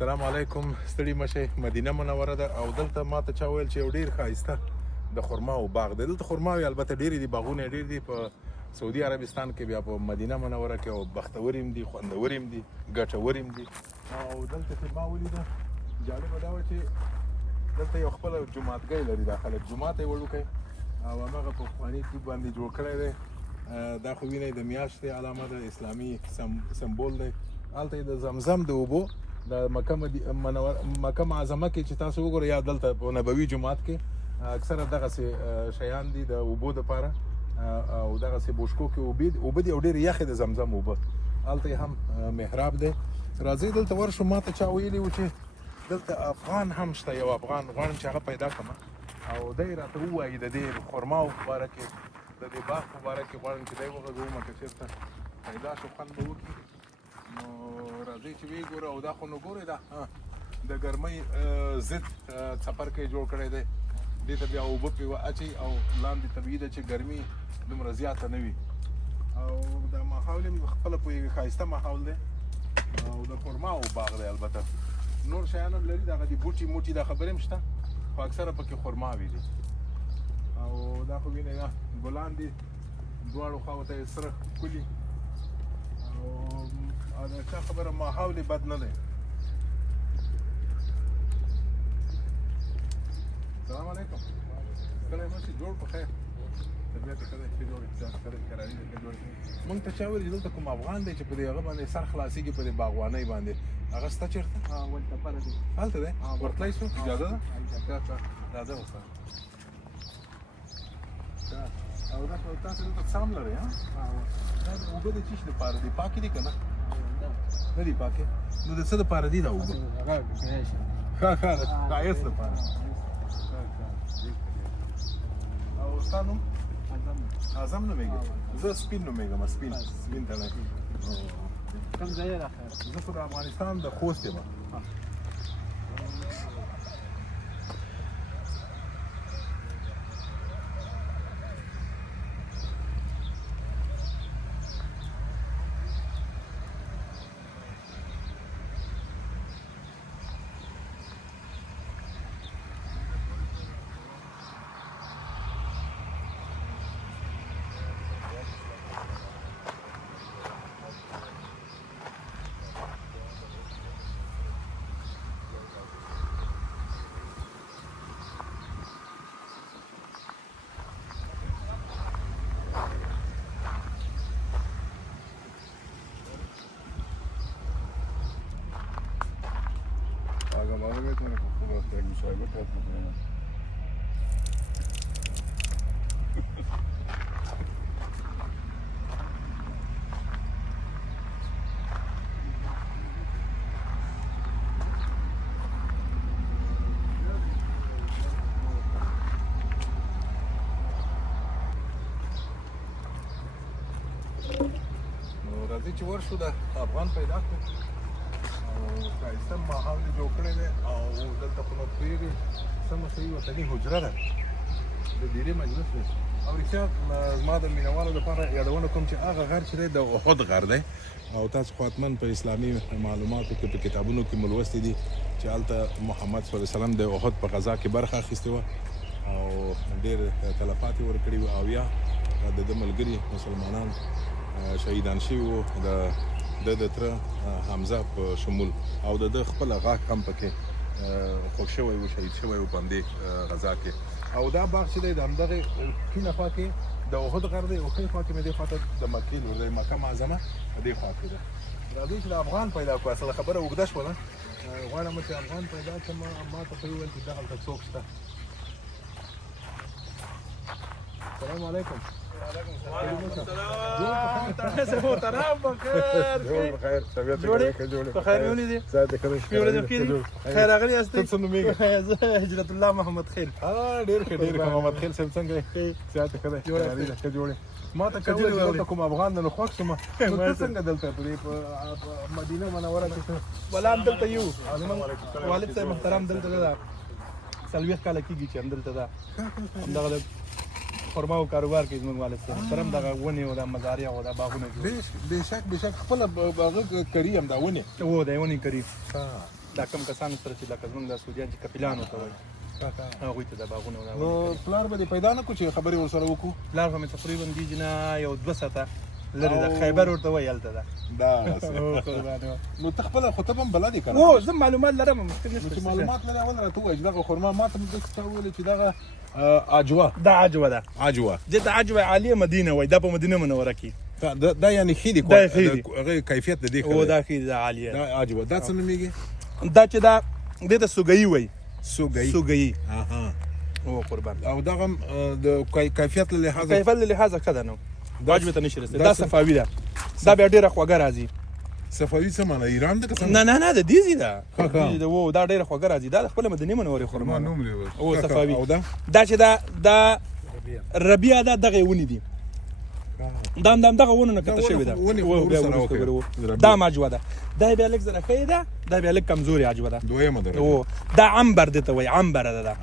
السلام علیکم. ستړي مشه. مدینه منوره ده او دلته ماته چا ویل چې یو ډیر ښایسته د خرماو باغ دی. دلته خرماوې البته ډېرې دي، باغونه یې ډېر دي په سعودي عربستان کې، بیا په مدینه منوره کې، او بختور هم دي، خوندور هم دي، ګټور هم دي. او دلته چې ما ولیده جالبه دا وه چې دلته یو خپله جوماتګۍ لري دا خلک، جومات یې وړوکی او هماغه په پخواني طب باندې جوړ کړی دی. دا خو وینئ د میاشتې علامه ده، اسلامي سمبول دی. هلته یې د زمزم د اوبو د مکه معظمه کې چې تاسو وګورئ، یا دلته په نبوي جومات کې اکثره دغسې شیان دي د اوبو دپاره، او دغسې بوشکو کې اوبه دي او ډېرې یخې د زمزم اوبه. هلته یې هم محراب دی. راځئ دلته ورشو. ما ته چا ویلي وو چې دلته افغان هم شته، یو افغان غواړم چې هغه پیدا کړم او دی راته ووایي د دې خرماو په باره کې، د دې باغ په باره کې غواړم چې دی وغږوم که چېرته پیدا شو، خوند به وکړي. نو راځئ چې ویې ګوره. او دا خو نو ګورئ دا د ګرمۍ ضد څپرکی جوړ کړی دی. دې ته بیا اوبه پرې واچوي او لاندې طبیعي ده چې ګرمي دومره زیاته نه وي. او دا ماحول هم خپله پوهېږي ښایسته ماحول دی او د خرماو باغ دی. البته نور شیان هم لري، دغه دي بوټي موټي دا خبرې هم شته، خو اکثره پکې خرماوې دي. او دا خو وینئ دا ګلان دي، دواړو خواو ته یې سره ښکلي او د چا خبره ماحول یې بد نه دی. السلام علیکم. کلی مشي جوړ په خیر، طبیعت یې ښه دی، ښه جوړ اقتصاد ښه دی، کراري دی ښه جوړ. مونږ ته چا ویل چې دلته کوم افغان دی چې په دې هغه باندې سر خلاصېږي په دې باغوانۍ باندې، هغه شته چېرته؟ هلته دی؟ ورتلی شو؟ اجازه ده؟ راځه ورسره. او دا تاسو دلته څام لرئ؟ دا اوبه د څه شي دپاره دي؟ پاکې دي که نه؟ نه دي پاکې؟ نو د څه دپاره دي دا اوبه؟ ښه ښه د ښایست دپاره. او ستا نوم؟ اعظم نومېږي؟ زه سپین نومېږم. سپین ته نه. کوم ځای یې راخیر؟ زه خو د افغانستان د خوست یم. راځئ چې ورشو د افغان پیدا کړو او ښایسته ماحول یې جوړ کړی دی. او دلته خو نو پوهېږئ سمه صحیح وطني حجره ده، د ډېرې مجلس دی. او رښتیا زما د مینهوالو لپاره یادونه کوم چې هغه غر چې دی د احد غر دی. او تاسو خو حتما په اسلامي معلوماتو کې په کتابونو کې مو لوستي دي چې هلته محمد صلی الله علیه وسلم د احد په غزا کې برخه اخیستې وه او ډېر تلفات یې ورکړي وو او یا د ده ملګري مسلمانان شهیدان شوي وو، د تره حمزه په شمول، او د ده خپله غاښ هم پکې خوږ شوی و، شهید شوی و په همدې غزا کې. او دا باغ چې دی د همدغې کیڼه خوا کې د احد غر دی او ښۍ خوا کې مې دې خوا ته د مکې لور دی، مکه معظمه په دې خوا کې ده. راځئ چې د افغان پیدا کړو. اصله خبره اوږده شوله، غواړم چې افغان پیدا کړم. ما ته پرې وویل چې دغلته څوک شته. السلام علیکم. وعلیکم السلام. تاسو محترم بخیر. جوړ بخیر. طبیعت ښه جوړې. بخیر مې ولیدې؟ ساعت ښه دی. شپې ورځې بخیر دي؟ خیر راغلي یاست؟ ته څه نومېږې؟ زه هجرت الله محمد خیل. ډېر ښه ډېر ښه. محمد خیل صاحب څنګه یې؟ ساعت ښه دی. کراري ده ښه جوړې. ما ته چې وویل چې دلته کوم افغان دی نو خوښ شوم. نو ته څنګه دلته په مدینه منوره کې ولا هم دلته یو والد صاحب محترم دلته ده 40 کاله کېږي چې همدلته ده همدغه د خرماو کاروبار کوي زموږ والد صاحب محترم. دغه ونې او د مزارع او د باغونه بېشک خپله هغه کري هم دا ونې و دی ونې کري. دا کم کسانو سره چې لکه زمونږ دا سعودیان چې کپیلان ورته وایي هغوی ته دا باغونه نو پلار به دې پیدا نه کړو چې خبرې ورسره وکړو؟ پلار به مې تقریبا دیجې نه یو 2 ساعته لرې ده، خیبر ورته وایي هلته ده. نو ته خپله خو ته به هم بلد یې که نه؟ او زه معلومات لرم، مشکل نو چې نشته. معلومات لرې اول راته ووایه چې دغه خرما ما ته هم داسې تا وویلې چې دغه عجوه دا عجوه ده، عجوه دې ته عجوه عالیه مدینه وایي، دا په مدینه منوره کې. دا یعنی ښه دي، دا ښه دي. هغه کیفیت د دې ښه او دی. دا ښه دي، دا عالیه. دا عجوه دا څه نومېږي؟ دا چې دا دې ته سوګیي وایي، سوګی. سوګیي. اها. او قربان. او دغه د کیفیت له لحاظه کیفیت له لحاظه ښه ده نو. عجوه ته نشي رسېدلی. دا صفاوي ده، دا بیا ډېره خوږه راځي. صفاوي څه معنی؟ ایران ده که څنګه؟ نه د دیزي ده. ښه. او دا ډېره خوږه راځي، دا د خپله مدینې منورې خرما ده. نوم لري او صفاوي. او دا چې دا ربیع ده، دغه ونې دي. دا هم دغه ونه نه کته شوې ده. دا عجوه ده. دا بیا لږ زره ښه ده، دا بیا لږ کمزورې عجوه ده. دویمه ده. او دا عنبر دې ته وایي، عنبره ده.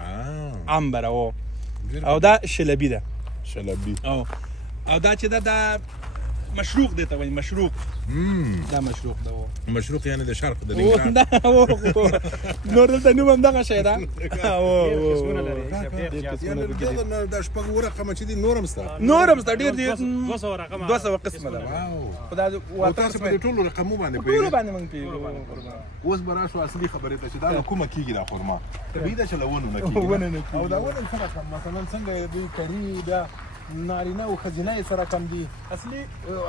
عنبر. او دا شلبي ده. شلبي. او دا چې دا مشروق دې ته وایي، مشروق. دا مشروق ده. مشروق یعنی د شرق د ننګرهار. نور دلته نوم هم دغه شی ده. دا شپږ ورقمه چې دي نور هم شته؟ نور هم شته، ډېر دي. 200 قسمه ده. او تاسو په دې ټولو رقمو باندې ټولو باندې موږ پوهېږو. اوس به راشو اصلي خبرې ته چې دا له کومه کېږي دا خرما؟ طبیعي ده چې له ونو نه کېږي. او دا ونه څه رقم مثلا څنګه دوی کري بیا نارینه او ښځینه یې څه رقم دي؟ اصلي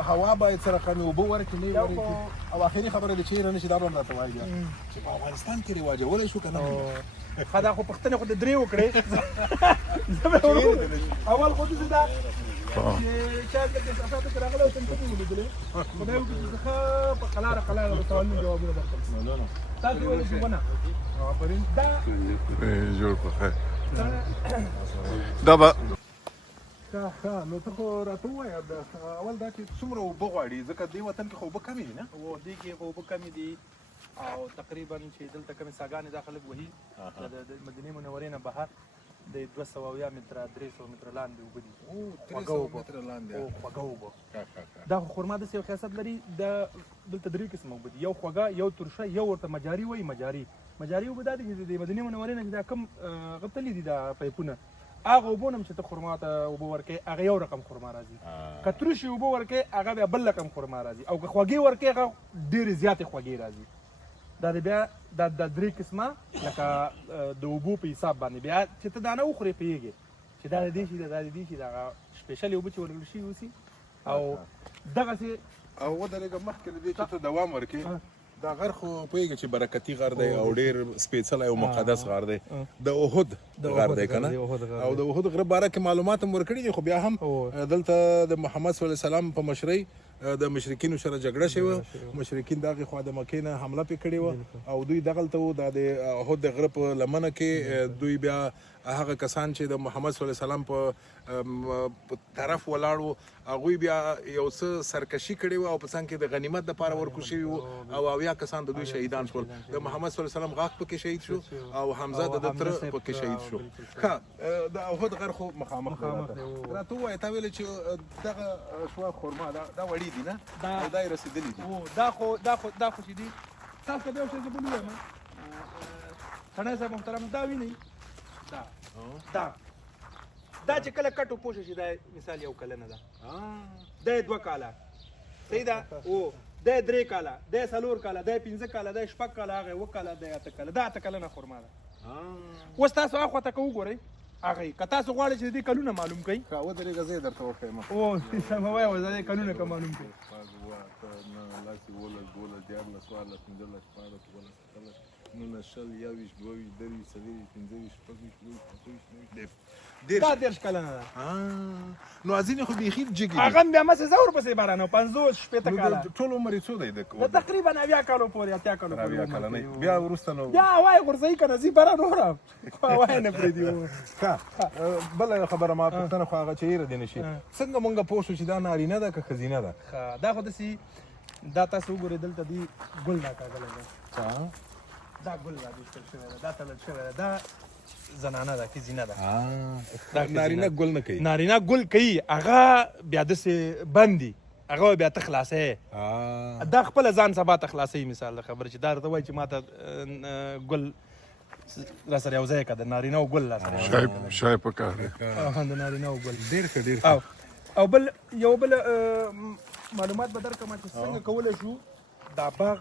هوا باید څه رقم وي، اوبه ورکړي نه ورکړي؟ او آخري خبره د چیرې نه شي دا به هم راته وایي بیا چې په افغانستان کې رواجولی شو که نه؟ ښه دا خو پوښتنې خو د درې وکړې. اول خو داسې ده چې چا دلته احساساتو کې راغلی او ته مې څه ولیدلې، خدای وکړي چې زه ښه په قلاره به سوالونو جوابونه درکړم. تاسو ویلې چې ونه دا جوړ په خیر. دا به ښه نو ته خو راته ووایه اول دا چې څومره اوبه غواړي، ځکه دې وطن کې خو اوبه کمې دي نه؟ دې کې خو اوبه کمې دي او تقریبا چې دلته کمې څاګانې دا خلک وهي د مدینې منورې نه بهر د 200 متره 300 متره لاندې اوبه دي. 300 متره لاندې خوږه اوبه. دا خو خرما داسې یو خاصیت لري، دلته 3 قسمه اوبه دي، یو خوږه، یو ترشه، یو ورته مجاري وایي. مجاري اوبه دا دي چې د مدینې منورې نه دا کم غتلي دي دا پایپونه، هغه اوبه نه چې ته خرما ته اوبه ورکوې هغه یو رقم خرما راځي. که ترشې اوبه ورکوې هغه بیا بل رقم خرما راځي، او که خوږې ورکوې هغه ډېرې زیاتې خوږې راځي. دا بیا دا 3 قسمه لکه د اوبو په حساب باندې بیا چې ته دانه وخورې پوهېږې چې دا د دې شي دا د دې شي دغه سپیشلې اوبه چې ورکړل شوي اوسي. او دغسې او ودرېږه مخکې له دې چې ته دوام ورکړې، دا غر خو پوهېږې چې برکتي غر دی او ډېر سپېڅلی او مقدس غر دی، د احد غر دی که نه؟ او د احد غره باره کې معلومات هم ورکړي دي، خو بیا هم دلته د محمد صلی الله علیه وسلم په مشرۍ د مشرکینو سره جګړه شوې، مشرکین دغې خوا د مکې نه حمله پرې کړې وه او دوی دغلته وو. دا د احد د غره په لمنه کې دوی بیا هغه کسان چې د محمد صلی الله علیه وسلم په طرف ولاړ وو هغوی بیا یو څه سرکشي کړې وه او په څنګ کې د غنیمت دپاره ورکړل شوي وو او 80 کسان د دوی شهیدان شول. د محمد صلی الله علیه وسلم غاښ پکې شهید شو او حمزه د ده تره پکې شهید شو. ښه د احد غر خو مخامخ راته ووایه، تا ویلې چې دغه شوه خرما دا وړي دي نه؟ او دا یې رسېدلي دي. دا خو چې دي تاسو ته بیا یو شی زه بل ووایم، سړی صاحب محترم، دا وینئ دا چې کله کټو پوشه شي، دا مثال 1 کلنه ده، دا 2 کاله، صحیح ده؟ دا 3 کاله، دا 4 کاله، دا 5 کاله، دا 6 کاله، هغه 1 کاله، دا 8 کاله، دا 8 کلنه خرما ده. اوس تاسو هغه ته که وګورئ هغه که تاسو غواړئ چې د دې کلونه معلوم کړئ، ودرېږه زه یې درته وښیم. سمه وایه د دې کلونه که معلوم کړئ. 10 کلنه ده. نو ځینې خو بیخي جګې دي. هغه هم بیا مسې زه ورپسې بارانه 50 شپېته کاله، ټول عمر یې څو دی؟ تقریبا 80 کالو پورې، 80 کالو پورې بیا وروسته نو بیا هوای غورځوي که نه ځي باران وره هوای نه پرېږدي. بله خبره ما پوښتنه خو هغه چې هېره دې نه شي، څنګه مونږ پوه شو چې دا نارینه ده که ښځینه ده؟ دا خو داسې دا تاسو وګورئ دلته دې ګل راکاږلی ده، دا ګل راویستل شوی ده، دا تړل شوی ده، دا زنانه ده که زینه ده. نارینه ګل نه کوي؟ نارینه ګل کوي، هغه بیا داسې بند دي هغه بیا ته خلاصې دا خپله ځان سبا ته خلاصوي مثال د خبرې چې دا درته وایي چې ما ته ګل را سره یو ځای که د نارینه و ګل را سره شای په کار دی د نارینه و ګل ډېر ښه ډېر ښه او بل یو بل معلومات به درکړم چې څنګه کولی شو دا باغ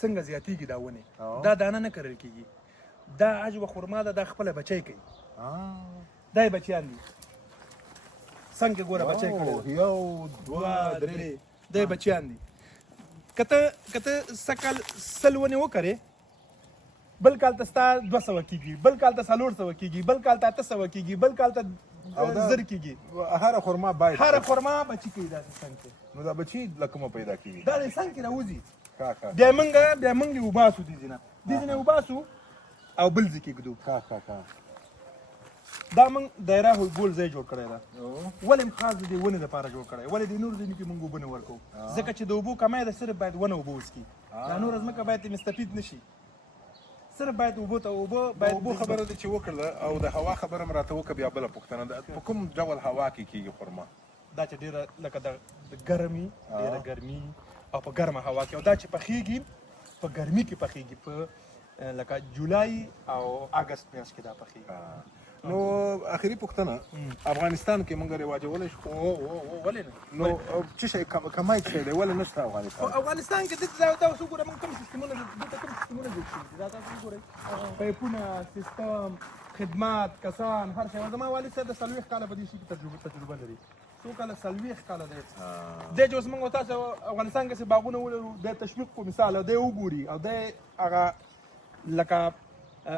څنګه زیاتېږي دا ونې دا دانه نه کرل کېږي دا عجوه خرما ده دا خپله بچی کوي دا یې بچیان دي څنګه ګوره بچی کړی یو دوه درې دا یې بچیان دي که ته سږ کال 100 ونې وکرې بل کال ته ستا 200 کېږي بل کال ته 400 کېږي بل کال ته 800 کېږي بل کال ته 1000 کېږي هره خرما باید هره خرما بچي کوي داسې څنګ کې نو دا بچي له کومه پیدا کېږي دا د څنګ کې راوځي ښه بیا موږ یې وباسو دې ځینه وباسو او بل ځای کې ږدو دا موږ دایره ګول ځای جوړ کړی ده ولې مو خاص د دې ونې دپاره جوړ کړی ولې دې نور ځینو کې موږ اوبه نه ورکوو ځکه چې د اوبو کمی ده صرف باید ونه اوبه وڅکي دا نوره ځمکه باید مستفید نه شي صرف باید اوبو ته اوبه خبره ده چې وکړله او د هوا خبره م راته وکړه بیا بله پوښتنه ده په کوم ډول هوا کې کېږي خرما دا چې ډېره لکه د ګرمي ډېره ګرمي او په ګرمه هوا کې او دا چې پخېږي په ګرمي کې پخېږي په لکه جولای او اګست میاشت کې دا پخېږي نو اخري پوښتنه افغانستان کې موږ رواجولی شو ولې نه نو څه شی کمای څه دی ولې نشته افغانستان کې دلته دا اوس وګوره موږ کوم سیستمونه دلته کوم سیستمونه جوړ شوي دي دا تاسو وګورئ پایپونه سیستم خدمات کسان هر شی زما والد صاحب د 40 کاله په دې شي کې تجربه لري څو کاله 40 کاله دی د چې اوس موږ تاسو افغانستان کې باغونه ولرو د تشویق په مثال دی وګوري او د هغه لکه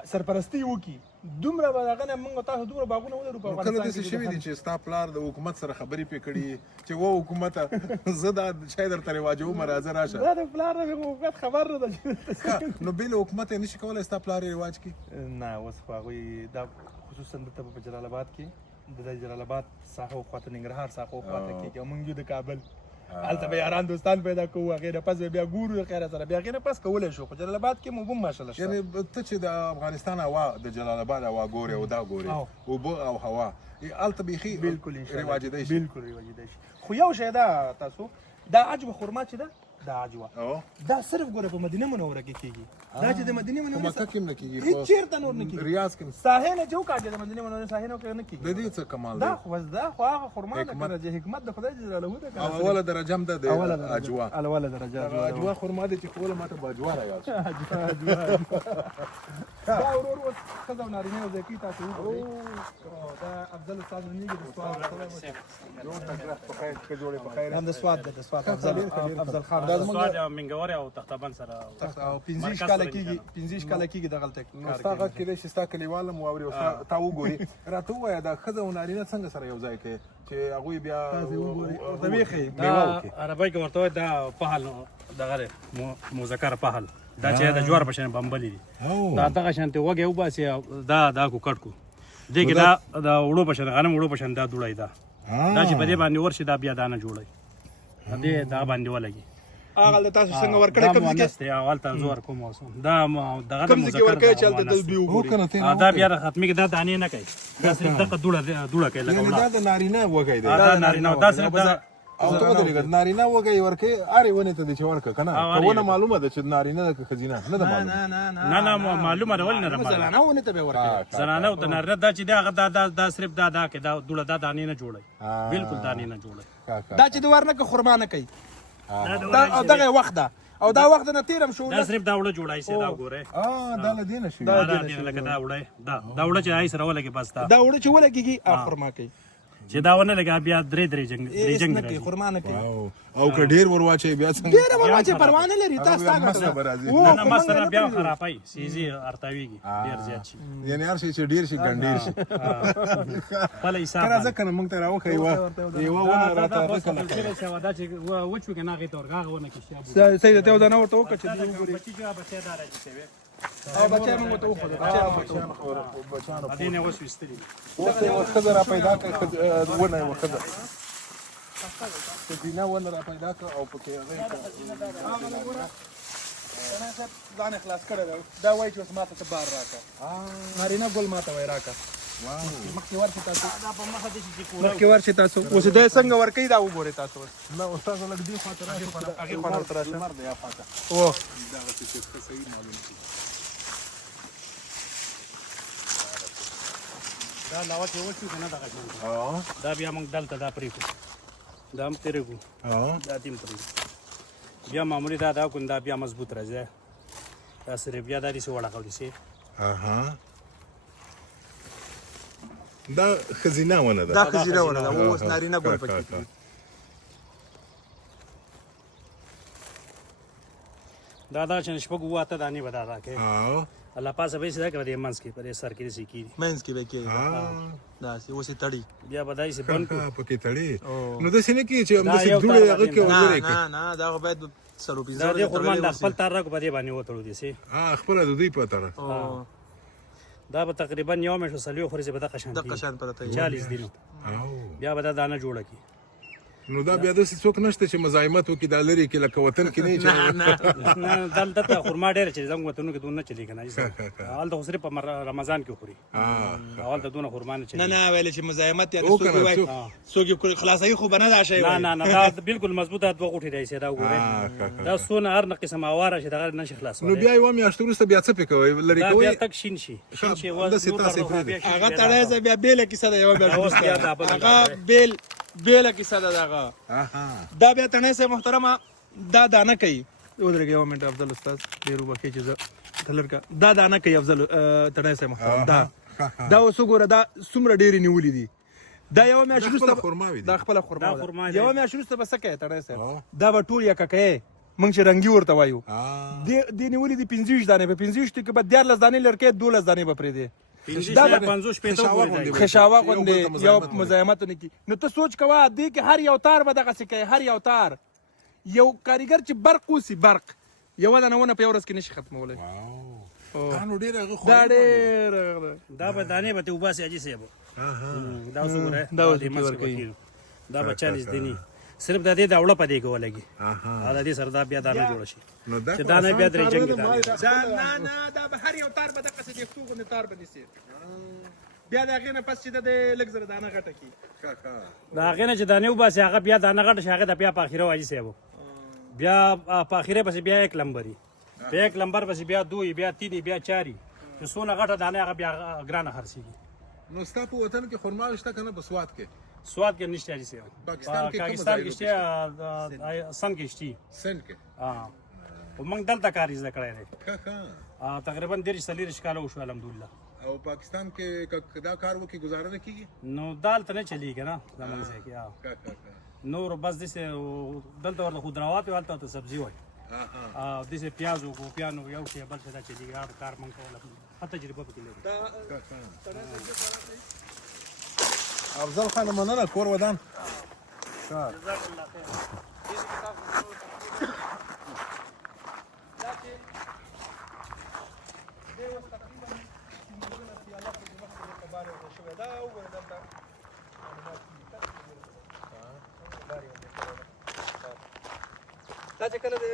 سرپرستی وکي دومره به هغه نه موږ تاسو دومره باغونه ولرو په افغانستان کې کله داسې شوي دي چې ستا پلار د حکومت سره خبرې پرې کړي چې و حکومته زه دا شی درته رواجوم راځه راشه دا د پلار د حکومت خبر نه ده نو بې له حکومت یې نشي کولی ستا پلار یې رواج کړي نه اوس خو هغوی دا خصوصا دلته په جلال آباد کې د جلال آباد ساحو خواته ننګرهار ساحو خواته کېږي او موږ یو د کابل هلته به یاران دوستان پیدا کوو هغې نه پس بیا ګورو خیره سره بیا هغې نه پس کولی شو خو جلال آباد کې مو هم ماشاءالله شته یعنې ته چې د افغانستان هوا د جلال آباد هوا ګورې او دا ګورې اوبه او هوا هلته بیخي بالکل رواجېدی شي بالکل رواجېدی شي خو یو شی ده تاسو دا عجوه خرما چې ده دا عجوه دا صرف ګوره په مدینه منوره کې کېږي دا چې د مدینه منوره مکه کې هم نه کېږي هېڅ چېرته نور نه کېږي ریاض کې ساحې نه چې وکاږي د مدینه منورې ساحې نه وکړه نه کېږي د دې څه کمال دا خو هغه خرما ده که نه چې حکمت د خدای جلاله ده او اوله درجه هم ده د اجوا اوله درجه اجوا خرما دی چې خوله ماته به اجوا رایاد دا ورور اوس ښځه او نارینه یو ځای کوي تاسو وګورئ دا افضل استاد نومیږي د سواد هم د سواد ده د سواد افضل خان دا زموږ منګورې او تختبند سره او 15 کاله کېږي دغلته نو ستا غږ کېدای شي ستا کلیوال هم واوري او تا وګوري راته ووایه دا ښځه او نارینه څنګه سره یو ځای کوي چې هغوی بیا ورته ویښوي دا عربی کې ورته وایي دا پهل دغه دی مذکر پهل دا چې د جوار په شان بمبلي دي دا دغه شانتې وږی وباسي دا کوکټ کو دې کې دا د وړو په شان غنم وړو په شان دا دوړی دا چې په دې باندې ورشي دا بیا دانه جوړوي دې دا باندې ولګي هغه تاسو څنګه ورکړی کوم ځای کې اول ته زور کوم اوسم دا دغه کوم ځای کې ورکړی چې هلته د دوی وګوري دا بیا د ختمي کې دا دانې نه کوي دا صرف دغه دوړه کوي لکه دا د نارینه وږی دی دا نارینه دا صرف دا او ته ودرېږه نارینه وږی ورکوي هرې ونې ته دې چې ورکړه که نه که ونه معلومه ده چې نارینه ده که ښځینه نه ده معلومه نه معلومه ده ولې نه ده معلومه زنانه ونې ته به یې ورکوي زنانه او د نارینه دا چې دی هغه دا صرف دا کې دا دوړه دا دانې نه جوړوي بالکل دانې نه جوړوي دا چې د ور نه که خرما نه کوي دا دغه وخت ده او دا وخت نه تیرم شو دا صرف دا وړه جوړای سي دا ګوره دا له دې نه شي دا لکه دا وړه دا وړه چې آی سره ولګي بس دا وړه چې ولګيږي خرما کوي چې دا ونه لګا بیا درې جنگ نه کوي خرما نه کوي او که ډیر ورواچي بیا څنګه ډیر ورواچي پروا نه لري تاسو څنګه نه مسره بیا خرابای سيزي ارتاويږي ډیر زیات شي یعنی هر شي چې ډیر شي ګنډیر شي په حساب کله ځکه موږ ته راوخی یو ونه راته وکړه چې دا چې وچو کې ناغې تور غاغه ونه کې صحیح ته دا نه ورته وکړه چې دی وګوري بچی جو بچی دار چې او بچا موږ ته وخو بچانو دې نه وس وستري اوس یو خزر را پیدا کړ ونه یو خزر چې دینا ونه را پیدا کړ او پکې ځان خلاص کړی دا وایي چې اوس ماته ته بار راکړه نارینه ګل ماته وای راکړه مخکې ورشي تاسو دا په مخه دي چې مخکې ورشي تاسو اوس دی څنګه ورکوي دا وګورئ تاسو نه استاد لږ دې خاطر هغې خوا نه ورته راشه لمر دی یا خاطر او دغه څه چې صحیح معلوم شي دا لاوه چې وشو کنه دغه شان ها دا بیا موږ دلته دا پرېږدو دا هم تېرېږو ها دا دې هم پرېږدو بیا معمولي دا کن دا بیا مضبوط راځي دا صرف بیا دا داسې وړقو داسې اها دا خزینه ونه ده دا ښځینه ونه ده اوس نارینه ګل پکې دي دا چې شپږ اووه اته دانې به دا کوي او الله پاسه به یې دا کوي منځ کې په دې سر کې داسې کېږي منځ کې به کېږي داسې اوس یې تړي بیا به داسې بند کړو پکې تړي نو داسې نه کېږي چې همداسې یو دوړې تار هغه کې باندې ورې نه نه دا خو باید څلور پنځه دا ورځې دې خرمان د تړلی خپل تار راکړو په دې باندې وتړو داسې خپله د دوی په طرف اوسي. دا به تقریبا یو میاشت څلوېښت ورځې به دغه شان دغه شان پرته وي. 40 دینو او بیا به دا دانه جوړه کړي نو دا بیا داسې څوک نشته چې مزاحمت وکړي دا لرې کې لکه وطن کې نه چې نه دلته ته خرما ډېره چې زموږ وطنونو کې دونه نه چلي که نه هلته خو صرف په رمضان کې خوري هلته دونه خرما نه چلي نه نه ویلې چې مزاحمت یعنې او څوک کنه، وایي څوک؟ څوک یې خلاصوي خو به نه دا شی نه وایي. نه نه دا بالکل مضبوط دوه غوټې دی دا وګورئ دا څونه هر نه قسم اواره چې دغه نشي نو خلاصولی بیا یوه میاشت وروسته بیا څه پې کوئ لرې دا کوئ بیا تک شین شي شین شي همداسې تاسې پرېږدئ. هغه تړی زه بیا بېله کیسه ده یوه میاشت اوس بیا دا وروسته بله هغه بېله کیسه ده دغه دا بیا تڼۍ صاحب محترمه دا دانه کوي ودرېږه یوه منټ افضل استاد ډېر وبښئ چې زه تلر کا دا دانه کوي افضل تڼۍ صاحب محترم دا اوس وګوره دا څومره ډېرې نیولې دي دا یوه میاشت خپله وروسته خرماوې دي. دا خپله دا خرما خرما ده دی. یوه میاشت وروسته به څه کوې تڼۍ صاحب دا به ټول یکه کوې موږ چې رنګي ورته وایو دې نیولې دي 25 دانې په 25 کې به 14 دانې لرکې 12 دانې به پرېږدې دا به 50 شپېته وګورئ خشاوه غوندې یو مزاحمت نه کی نو ته سوچ کوه دې کې هر یو تار به دغسې کوي هر یو تار یو کاریګر چې برق وسي برق یوه دانه ونه په یو ورځ کې نشي ختمولی دا نو ډېر هغه دا ډېر دا به دانې به ته وباسي حاجي صاحب دا اوس وګوره دا اوس دې کې منځ کې ورکوي. وکړي. دا به 40 دیني صرف د دې د اوړه په دې کې ولګي دا دې سره دا بیا دانه جوړ شي نو دا چې دانه بیا درې جنګ دانې دا نه دا به هر یو تار به دغسې د یختو غوندې تار به نیسي بیا د هغې نه پس چې د لږ زره دانه غټه کړي د هغې نه چې دانې وباسي هغه بیا دانه غټه شي هغه د بیا په اخره حاجي صاحب بیا په اخره پسې بیا 1 لمبري بیا 1 لمبر پسې بیا 2 بیا 3 بیا 4 چې څونه غټه دانه هغه بیا ګرانه خرڅېږي نو ستا په وطن کې خرما شته که نه په سوات کې سواد کې نشته حاجي صاحب پاکستان کې کوم پاکستان ځایونو کې کې شته سن کې شته سند کې او موږ دلته کار زده کړی دی ښه تقریبا 30 کاله وشو الحمدلله او پاکستان کې دا کار وکړي گزاره نه کېږي نو دال ته نه چلیږي نه زمونږ ځای کې نور بس داسې دلته ورته خضروات وي هلته ورته سبزي وایي داسې پیاز و ګوپیان و یو شی بل څه دا چلیږي هغه کار موږ کوله ښه تجربه پکې لرو افضل خان مننه کور ودان جزاک الله خیر دا چې کله د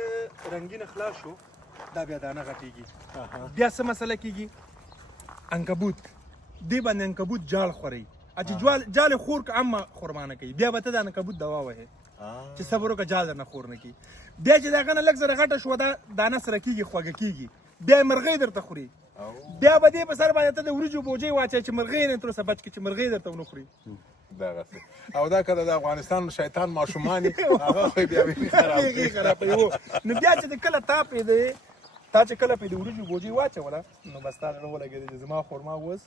رنګین خلاص شو دا بیا دانه غټېږي بیا څه مسله کېږي انکبوت دې باندې انکبوت جال خوري چې جال خور که اما خرمانه کوي بیا به ته د انکبوت دوا وهې چې صبر وکړه جال درنه خور نه کړي بیا چې د هغه نه لږ زره غټه شوه دا دانه سره کېږي خوږه کېږي بیا یې مرغۍ درته خوري بیا به دې په سر باندې ته د وریجو بوجۍ واچوې چې مرغۍ نه تر اوسه بچ کړي چې مرغۍ درته ونه خوري دغسې او دا که د افغانستان شیطان ماشومان هغه خو بیا هغې خرابوي نو بیا چې د کله تا چې کله پې د وریجو بوجۍ واچوله نو بس تا زړه ولګېده چې زما خرما اوس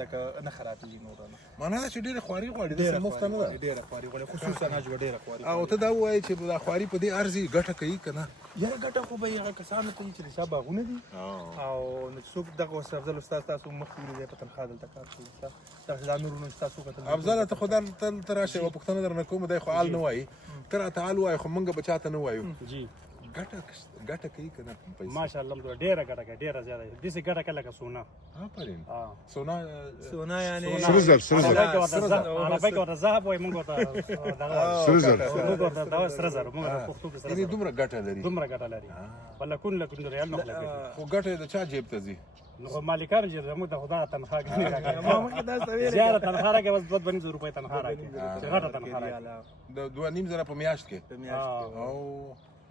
لکه نه خرابېږي نور نه معنا دا چې ډېره خواري غواړي داسې مفته نه ده ډېره خواري غواړي خصوصا نجوه ډېره خواري او ته دا ووایې چې دا خواري په دې ارزي ګټه کوي که نه یاره ګټه خو به یې هغه کسانو کوي چې د شا باغونه دي او نو څوک دغه اوس افضل استاد تاسو مخکې ولیدی په تنخوا دلته کار کوي دغسې دا نورونه چې تاسو کتل افضله ته خو دلته راشئ یوه پوښتنه درنه کوم دی خو حال نه وایي ته راته حال ووایې خو موږ به چاته نه وایو جی ګټه کوي که نه پیسې ماشاءالله ډېره ګټه کوي ډېره زیاده داسې ګټه کوي لکه سونه آفرین سونا یعنې سره زر عربی کې ورته ذهب وایي موږ ورته دغه سره زر موږ ورته دغه سره زر موږ ورته پښتو کې سره یعنې زر دومره ګټه لري دومره ګټه لري په لکونو ریال نه خلک خو ګټه یې د چا جیب ته ځي نو مالکان چې زموږ د خدای تنخواه ګڼي راکړي ما مخکې دا څه ویلې زیاده تنخواه راکړي بس 2.5 روپۍ تنخواه راکړي چې غټه تنخواه راکړي د 2.5 په میاشت کې او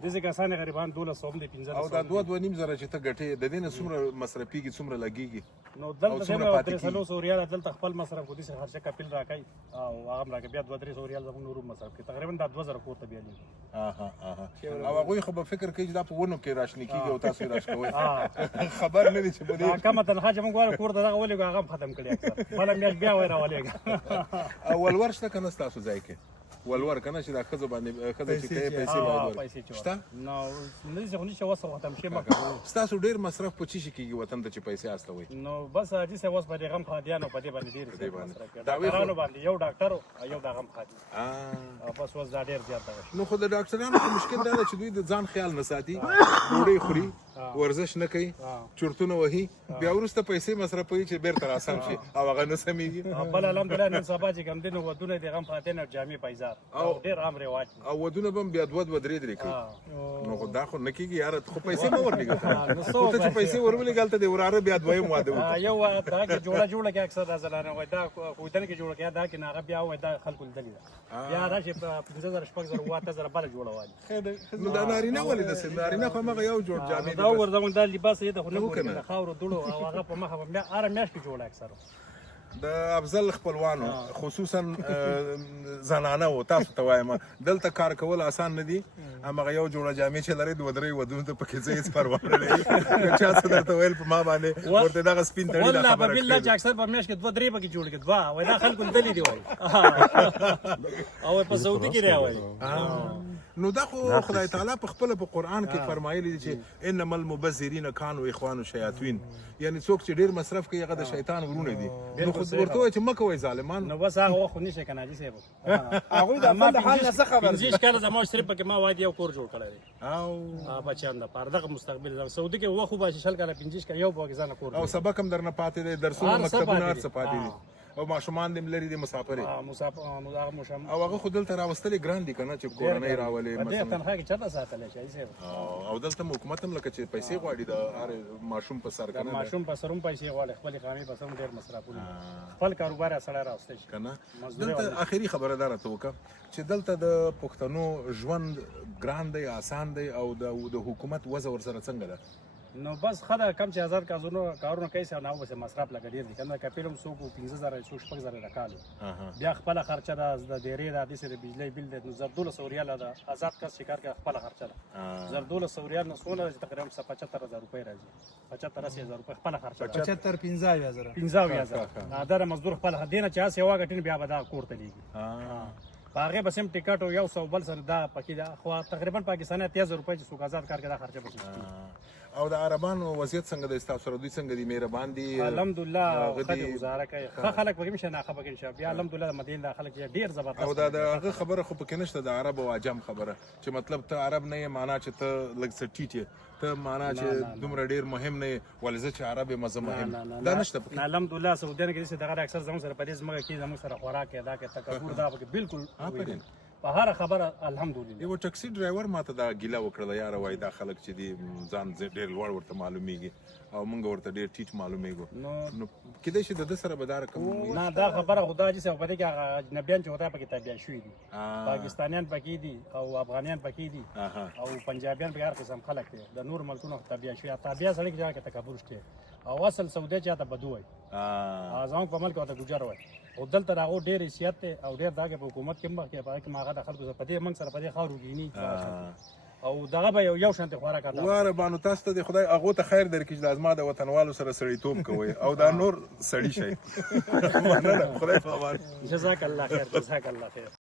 داسې کسان غریبان 1200 هم دي 1500 او دا 2.5 چې ته ګټې د دې نه څومره مصرفيږي څومره لګيږي نو دلته هم 300 ریال دلته خپل مصرف کو دي څه خرچه کپیل راکړي او هغه راکړي بیا 2-300 ریال زموږ نور مصرف کوي تقریبا دا 2000 کوته بیا لې او هغه خو به فکر کوي چې دا په ونو کې راشنی کیږي او تاسو راشکوي خبر نه دي چې په دې کمه تنخواه چې موږ غواړو کور ته دغه ولې هغه ختم کړی اکثر بل میاش بیا وای راولېږه اول ورشته کنه تاسو ځای کې ولور کنه چې دا خزه باندې خزه چې ته پیسې وایي شته نو نه زه خو نشه وسه ختم شي مګر تاسو ډیر مصرف په چی شي کیږي وطن ته چې پیسې استوي نو بس چې څه وس په غم خادیانو په دې باندې ډیر مصرف کوي دا ډاکټرانو باندې یو ډاکټر او یو د غم خادي او بس وس دا ډیر زیات دی نو خو د ډاکټرانو مشکل دا چې دوی د ځان خیال نه ساتي ډوډۍ خوري ورزش نه کوي چورتونه وهي بیا ورسته پیسې مصرفوي چې بیرته راسم شي او هغه نه سميږي بل الحمدلله نن سبا چې کوم دین ودونه د غم فاتنه جامع پیزار او ډیر عام رواج او ودونه بم بیا 2-3 کوي نو خو دا خو نه کیږي یار خو پیسې مو ورنګي ته چې پیسې ورولې غلطه دی وراره بیا دویم واده یو دا چې جوړه کې اکثر راځلانه وای دا کویدل کې جوړه کې دا کې ناغه بیا وای دا خلکو دلی بیا راشي په 15000 شپږ واته زره بل جوړه وای نو دا نارینه ولې د نارینه خو مغه یو جوړ جامې دا ورځم دا لباس یې د خلکو د خاور دړو او هغه په مخه بیا اره میاش کې جوړه اکثر د افضل خپلوانو خصوصا زنانه او تاسو ته وایم دلته کار کول آسان نه دي هغه یو جوړه جامې چې لري 2-3 ودونه ته پکې ځای پروا نه لري چا څه درته ویل په ما باندې ورته دا سپین تړي والله په بالله چې اکثر په میاش کې 2-3 پکې جوړ کې دوا وای دا خلکو دلی دی وای او په سعودي کې دی وای نو دا خو خدای تعالی په خپل په قران کې فرمایلی دي چې انما المبذرین كانوا اخوان الشیاطین یعنی څوک چې ډیر مصرف کوي هغه د شیطان ورونه دي نو خو ورته چې مکه وای ظالمان نو بس هغه خو نشه کنه چې سیبو هغه د خپل حال نه خبر دي کله زموږ صرف پکې ما وای یو کور جوړ کړی او بچان د پردغه مستقبل سعودي کې وخو به شل کله 15 یو پاکستان کور او سبق هم درنه پاتې دي درسونه مکتبونه هر څه پاتې دي او ماشومان دې لري د مسافر او هغه خو دلته راوستلې ګران دي کنه چې کورنۍ راولې مثلا دې تنخواه کې چاته ساتل شي او دلته حکومت هم لکه چې پیسې غواړي د هر ماشوم په سر کنه ماشوم په سروم پیسې غواړي خپل قامي په سروم ډیر مصرفونه خپل کاروبار سره راوستل شي کنه دلته اخیری خبره دار ته وکړه چې دلته د پښتنو ژوند ګران دی آسان دی او د حکومت وزه ور سره څنګه ده نو بس خدا کم چې 1000 کارونه کوي سه نو بس مصرف لګ ډیر دي کنه کپیلم سو کو 15000 سو شپږ زره راکالو بیا خپل خرچه د ډیرې د دې سره بجلی بل د 1200 ریال د آزاد کس شکار کې خپل خرچه ده 1200 ریال نه سونه تقریبا 75000 روپۍ راځي 75000 روپۍ خپل خرچه 75000 دا مزدور خپل دینه چې سیوا غټین بیا به دا کوړته لیږي باغه بسم ټیکټ او یو 100 بل سره دا پکې دا خو تقریبا پاکستاني 13000 روپۍ چې سوق آزاد کار کې دا خرچه بچي او د عربانو وضعیت څنګه د تاسو سره دوی څنګه دي مهربان دي الحمدلله خدای گزاره کوي خلک پکې مشه نه خبر کې بیا الحمدلله مدینه خلک ډیر زبردست او دا هغه خبره خو پکې نشته د عرب او عجم خبره چې مطلب ته عرب نه معنا چې ته لږ سټیټ ته معنا چې دومره ډیر مهم نه ولزه چې عرب مزه مهم دا نشته پکې الحمدلله سعودیان کې څه دغه اکثر زموږ سره پدې زموږ کې زموږ سره خوراک ادا کې تکبر دا پکې بالکل په هر خبره الحمدلله یو ټاکسي ډرایور ماته دا ګیله وکړه یار وای دا خلک چې دی ځان ډیر لوړ ورته معلومیږي او مونږ ورته ډیر ټیټ معلومیږي نو کله چې د سره بدار کوم نه دا خبره خدا چې څه پدې کې اجنبيان چې وته پکې تابع شوی دي پاکستانیان پکې دي او افغانیان پکې دي او پنجابیان په هر قسم خلک دي د نور ملکونو تابع شوی تابع سره کې ځکه تکبر شته او اصل سعودي چې ته بدوي ځان په ملک ته ګجر وای او دلته راغو ډیر حیثیت او ډیر دغه حکومت کې مخ کې پای کې ماغه د خلکو په دې منځ سره په دې خاورو دي او دغه به یو شانت خوراک کاته واره بانو تاسو ته خدای هغه ته خیر درکړي چې لازمه د وطنوالو سره سړیتوب کوي او دا نور سړی شي خدای په امان جزاک الله خیر